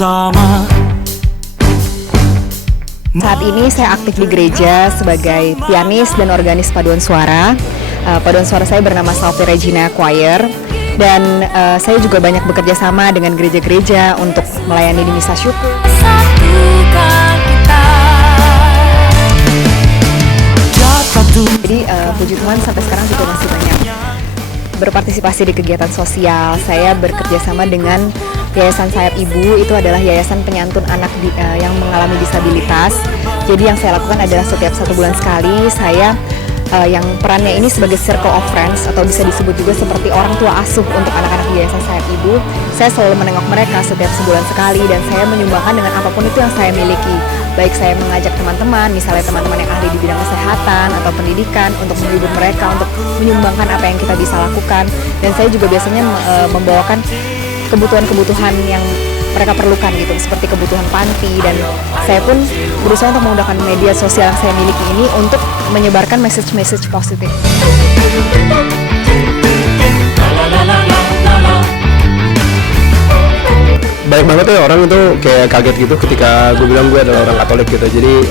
bersama. Saat ini saya aktif di gereja sebagai pianis dan organis paduan suara. Paduan suara saya bernama Salve Regina Choir. Dan saya juga banyak bekerja sama dengan gereja-gereja untuk melayani di misa syukur. Jadi puji Tuhan sampai sekarang juga masih banyak berpartisipasi di kegiatan sosial. Saya bekerja sama dengan Yayasan Sayap Ibu, itu adalah yayasan penyantun anak yang mengalami disabilitas. Jadi yang saya lakukan adalah setiap 1 bulan sekali saya yang perannya ini sebagai circle of friends atau bisa disebut juga seperti orang tua asuh untuk anak-anak di Yayasan Sayap Ibu. Saya selalu menengok mereka setiap sebulan sekali dan saya menyumbangkan dengan apapun itu yang saya miliki. Baik saya mengajak teman-teman, misalnya teman-teman yang ahli di bidang kesehatan atau pendidikan untuk menghibur mereka, untuk menyumbangkan apa yang kita bisa lakukan. Dan saya juga biasanya membawakan kebutuhan-kebutuhan yang mereka perlukan gitu, seperti kebutuhan panti, dan saya pun berusaha untuk menggunakan media sosial yang saya miliki ini untuk menyebarkan message-message positif. Banyak banget ya orang itu kayak kaget gitu ketika gue bilang gue adalah orang Katolik gitu. Jadi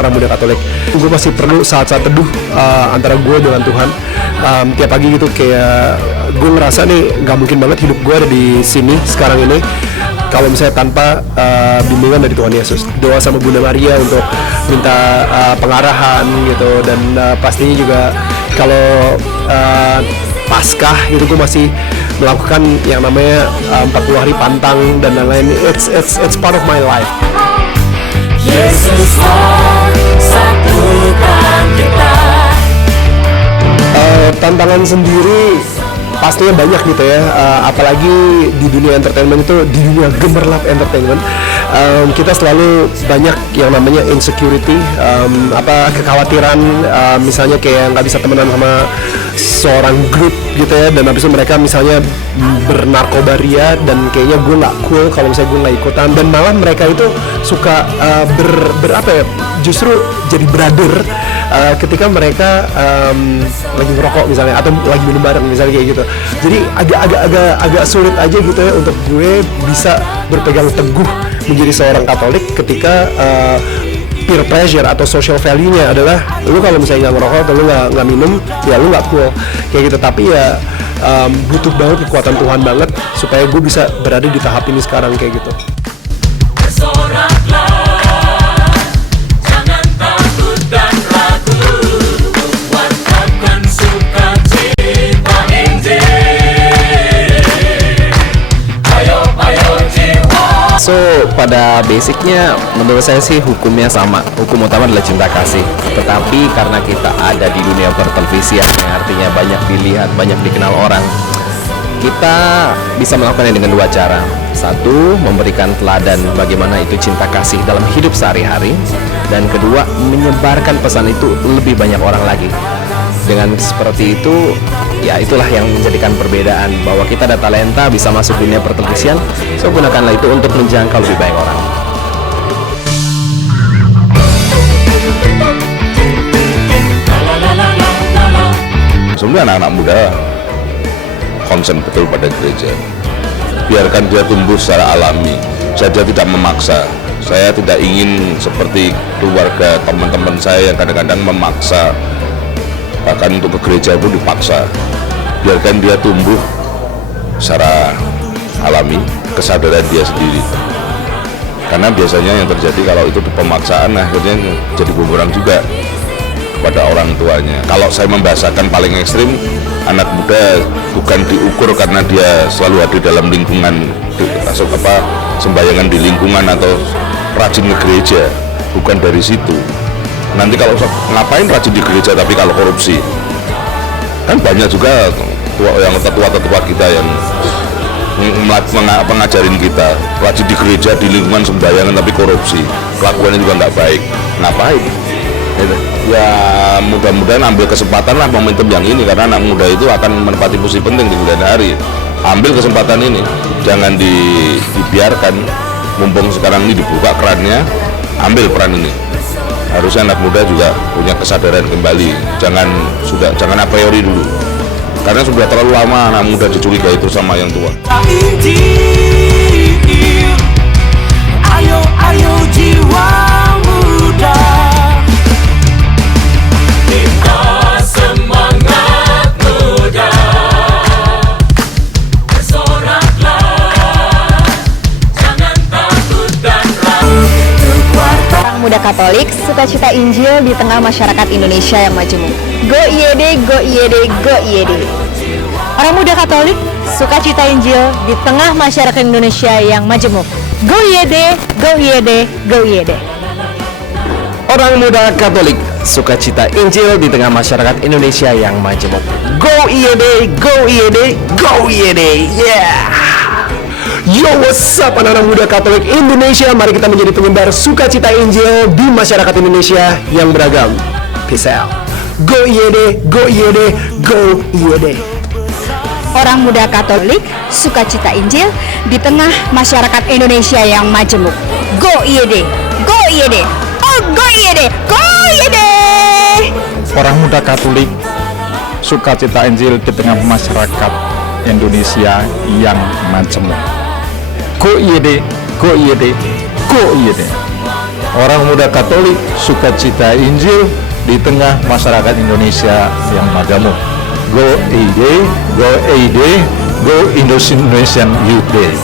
orang muda Katolik. Gue masih perlu saat-saat teduh antara gue dengan Tuhan. Tiap pagi gitu kayak gue ngerasa nih gak mungkin banget hidup gue ada di sini sekarang ini kalau misalnya tanpa bimbingan dari Tuhan Yesus. Doa sama Bunda Maria untuk minta pengarahan gitu, dan pastinya juga kalau Paskah gitu gue masih melakukan yang namanya 40 hari pantang dan lain-lain. It's part of my life. Yesuslah satukan kita. Tantangan sendiri pastinya banyak gitu ya, apalagi di dunia entertainment itu, di dunia gemerlap entertainment, kita selalu banyak yang namanya insecurity, kekhawatiran, misalnya kayak nggak bisa temenan sama seorang grup gitu ya, dan habis itu mereka misalnya bernarkobaria dan kayaknya gue nggak cool kalau misalnya gue nggak ikutan, dan malah mereka itu suka justru jadi brother ketika mereka lagi ngerokok misalnya atau lagi minum bareng misalnya kayak gitu. Jadi agak sulit aja gitu ya untuk gue bisa berpegang teguh menjadi seorang Katolik ketika peer pressure atau social value-nya adalah lu kalau misalnya nggak ngerokok atau lu nggak minum ya lu nggak cool kayak gitu. Tapi ya butuh banget kekuatan Tuhan banget supaya gue bisa berada di tahap ini sekarang kayak gitu. So, pada basicnya menurut saya sih hukumnya sama. Hukum utama adalah cinta kasih. Tetapi karena kita ada di dunia pertelevisian yang artinya banyak dilihat, banyak dikenal orang, kita bisa melakukannya dengan 2 cara. Satu, memberikan teladan bagaimana itu cinta kasih dalam hidup sehari-hari. Dan kedua, menyebarkan pesan itu lebih banyak orang lagi. Dengan seperti itu, ya itulah yang menjadikan perbedaan, bahwa kita ada talenta bisa masuk dunia pertelevisian, so gunakanlah itu untuk menjangkau lebih banyak orang. Sebenarnya anak-anak muda konsen betul pada gereja. Biarkan dia tumbuh secara alami. Saya tidak memaksa. Saya tidak ingin seperti keluarga teman-teman saya yang kadang-kadang memaksa. Bahkan untuk ke gereja pun dipaksa. Biarkan dia tumbuh secara alami, kesadaran dia sendiri. Karena biasanya yang terjadi kalau itu pemaksaan akhirnya jadi bumerang juga kepada orang tuanya. Kalau saya membahasakan paling ekstrim, anak muda bukan diukur karena dia selalu ada dalam lingkungan sembayangan di lingkungan atau rajin ke gereja, bukan dari situ. Nanti kalau ngapain rajin di gereja tapi kalau korupsi, kan banyak juga yang tetua-tetua kita yang pengajarin kita rajin di gereja di lingkungan sembayangan tapi korupsi, kelakuannya juga nggak baik. Ngapain? Ya mudah-mudahan ambil kesempatan lah momentum yang ini, karena anak muda itu akan menempati posisi penting di kemudian hari. Ambil kesempatan ini, jangan dibiarkan. Mumpung sekarang ini dibuka kerannya, ambil peran ini. Harusnya anak muda juga punya kesadaran kembali, jangan a priori dulu, karena sudah terlalu lama anak muda dicurigai itu sama yang tua. Muda Katolik, sukacita Injil di tengah masyarakat Indonesia yang majemuk. Go IED, go IED, go IED. Orang Muda Katolik, sukacita Injil di tengah masyarakat Indonesia yang majemuk. Go IED, go IED, go IED. Orang Muda Katolik, sukacita Injil di tengah masyarakat Indonesia yang majemuk. Go IED, go IED, go IED. Yeah. Yo, what's up anak-anak muda Katolik Indonesia. Mari kita menjadi penyebar sukacita Injil di masyarakat Indonesia yang beragam. Peace out. Go IED, go IED, go IED. Orang Muda Katolik, sukacita Injil di tengah masyarakat Indonesia yang majemuk. Go IED, go IED, oh go IED, go IED. Orang Muda Katolik, sukacita Injil di tengah masyarakat Indonesia yang majemuk. Go IED, go IED, go IED. Orang Muda Katolik, sukacita Injil di tengah masyarakat Indonesia yang majemuk. Go IED, go IED, go Indonesian Youth Day.